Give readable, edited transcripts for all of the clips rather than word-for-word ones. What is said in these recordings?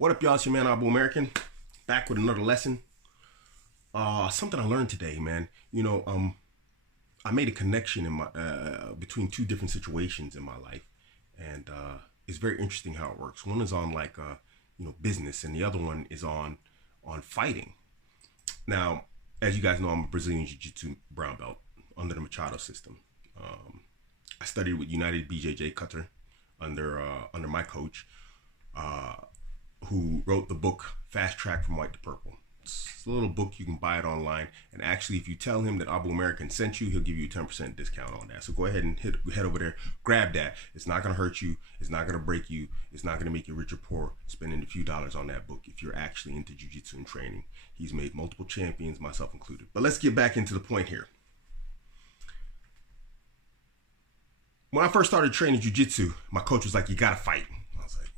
What up, y'all? It's your man Abuamerican, back with another lesson. Something I learned today, man. I made a connection in my between two different situations in my life, and it's very interesting how it works. One is on business, and the other one is on fighting. Now, as you guys know, I'm a Brazilian Jiu-Jitsu brown belt under the Machado system. I studied with United BJJ Qatar under my coach, who wrote the book Fast Track from White to Purple. It's a little book, you can buy it online, and actually if you tell him that Abuamerican sent you, he'll give you a 10% discount on that. So go ahead and head over there, grab that. It's not going to hurt you, it's not going to break you, it's not going to make you rich or poor spending a few dollars on that book if you're actually into jiu-jitsu and training. He's made multiple champions, myself included. But let's get back into the point here. When I first started training jiu-jitsu, my coach was like, you gotta fight. I was like,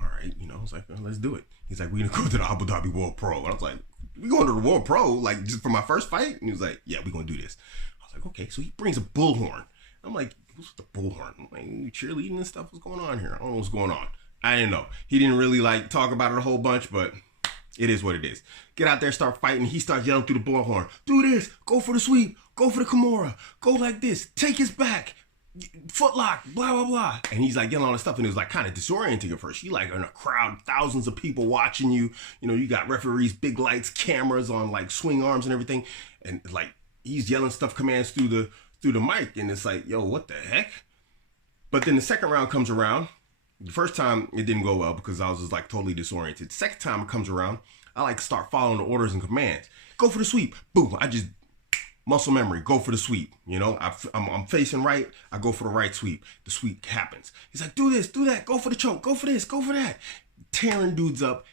all right, I was like, well, let's do it. He's like, we're gonna go to the Abu Dhabi World Pro. And I was like, we going to the World Pro, like just for my first fight? And he was like, yeah, we're gonna do this. I was like, okay. So he brings a bullhorn. I'm like, what's the bullhorn? I'm like, cheerleading and stuff, what's going on here? I don't know what's going on. I didn't know. He didn't really talk about it a whole bunch, but it is what it is. Get out there, start fighting. He starts yelling through the bullhorn. Do this, go for the sweep, go for the Kimura, go like this, take his back, footlock, blah, blah, blah. And he's like yelling all this stuff, and it was like kind of disorienting at first. You like in a crowd, thousands of people watching you. You got referees, big lights, cameras on like swing arms and everything. And like he's yelling stuff, commands through the mic. And it's like, yo, what the heck? But then the second round comes around. The first time it didn't go well because I was just like totally disoriented. Second time it comes around, I like start following the orders and commands. Go for the sweep. Boom. I just muscle memory, go for the sweep. I'm facing right, I go for the right sweep. The sweep happens. He's like, do this, do that, go for the choke, go for this, go for that. Tearing dudes up,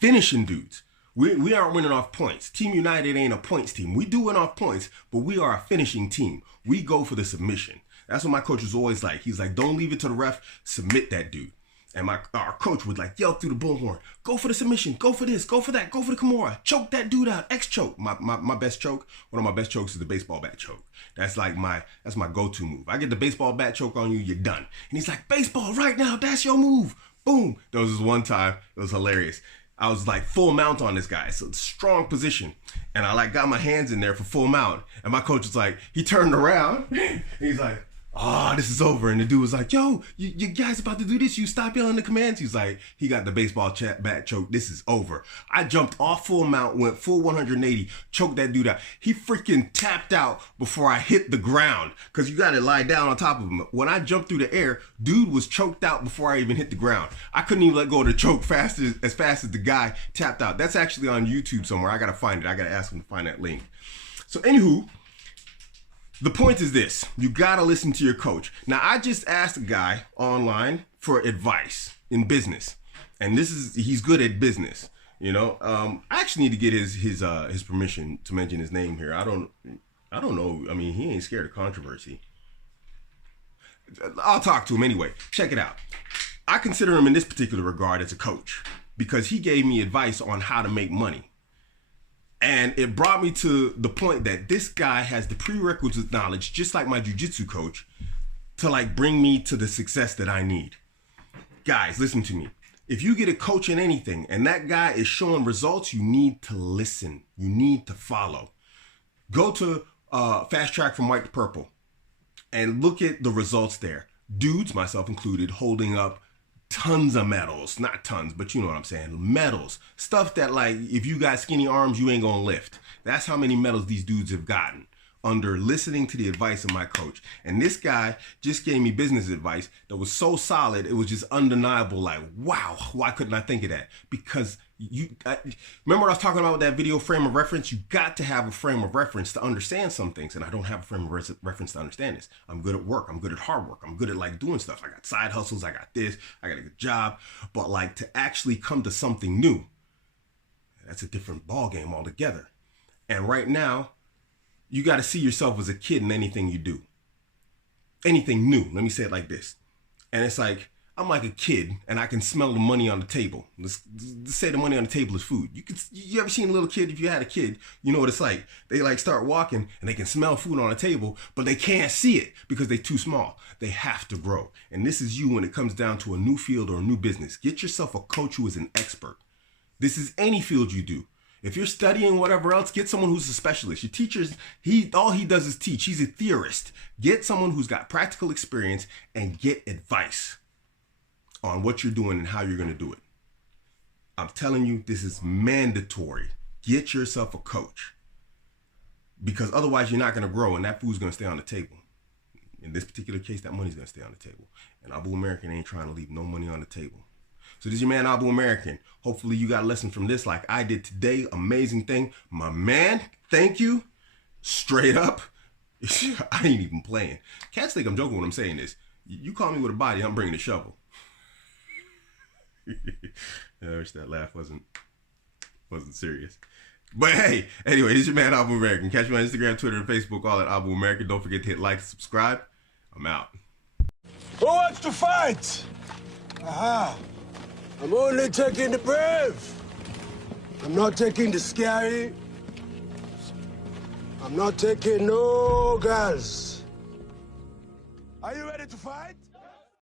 finishing dudes. We aren't winning off points. Team United ain't a points team. We do win off points, but we are a finishing team. We go for the submission. That's what my coach was always like. He's like, don't leave it to the ref, submit that dude. And our coach would like yell through the bullhorn, go for the submission, go for this, go for that, go for the Kimura, choke that dude out, X choke. My best choke, one of my best chokes is the baseball bat choke. That's like that's my go-to move. I get the baseball bat choke on you, you're done. And he's like, baseball right now, that's your move. Boom. There was this one time, it was hilarious. I was like full mount on this guy, so strong position. And I like got my hands in there for full mount. And my coach was like, he turned around, and he's like, oh, this is over. And the dude was like, yo, you guys about to do this? You stop yelling the commands? He's like, he got the baseball bat choke. This is over. I jumped off full mount, went full 180, choked that dude out. He freaking tapped out before I hit the ground because you got to lie down on top of him. When I jumped through the air, dude was choked out before I even hit the ground. I couldn't even let go of the choke as fast as the guy tapped out. That's actually on YouTube somewhere. I got to find it. I got to ask him to find that link. So anywho, the point is this, you gotta listen to your coach. Now, I just asked a guy online for advice in business, and he's good at business. I actually need to get his permission to mention his name here. I don't know. I mean, he ain't scared of controversy. I'll talk to him anyway. Check it out. I consider him in this particular regard as a coach because he gave me advice on how to make money. And it brought me to the point that this guy has the prerequisite knowledge, just like my jiu-jitsu coach, to bring me to the success that I need. Guys, listen to me. If you get a coach in anything and that guy is showing results, you need to listen. You need to follow. Go to Fast Track from White to Purple and look at the results there. Dudes, myself included, holding up tons of medals, not tons, but you know what I'm saying, medals, stuff that if you got skinny arms, you ain't gonna lift. That's how many medals these dudes have gotten under listening to the advice of my coach. And this guy just gave me business advice that was so solid, it was just undeniable. Wow, why couldn't I think of that? Because remember what I was talking about with that video frame of reference? You got to have a frame of reference to understand some things, and I don't have a frame of reference to understand this. I'm good at work. I'm good at hard work. I'm good at doing stuff. I got side hustles. I got this. I got a good job. But to actually come to something new, that's a different ball game altogether. And right now, you got to see yourself as a kid in anything you do. Anything new. Let me say it like this. And it's like, I'm like a kid and I can smell the money on the table. Let's say the money on the table is food. You ever seen a little kid? If you had a kid, you know what it's like. They start walking and they can smell food on the table, but they can't see it because they're too small. They have to grow. And this is you when it comes down to a new field or a new business. Get yourself a coach who is an expert. This is any field you do. If you're studying whatever else, get someone who's a specialist. Your teacher's, all he does is teach. He's a theorist. Get someone who's got practical experience and get advice on what you're doing and how you're going to do it. I'm telling you, this is mandatory. Get yourself a coach, because otherwise you're not going to grow and that food's going to stay on the table. In this particular case, that money's going to stay on the table. And Abuamerican ain't trying to leave no money on the table. So this is your man, Abuamerican. Hopefully you got a lesson from this like I did today. Amazing thing. My man, thank you. Straight up. I ain't even playing. Cats think I'm joking when I'm saying this. You call me with a body, I'm bringing a shovel. I wish that laugh wasn't serious. But hey, anyway, this is your man, Abuamerican. Catch me on Instagram, Twitter, and Facebook, all at Abuamerican. Don't forget to hit like and subscribe. I'm out. Who wants to fight? Aha. I'm only taking the brave. I'm not taking the scary. I'm not taking no girls. Are you ready to fight?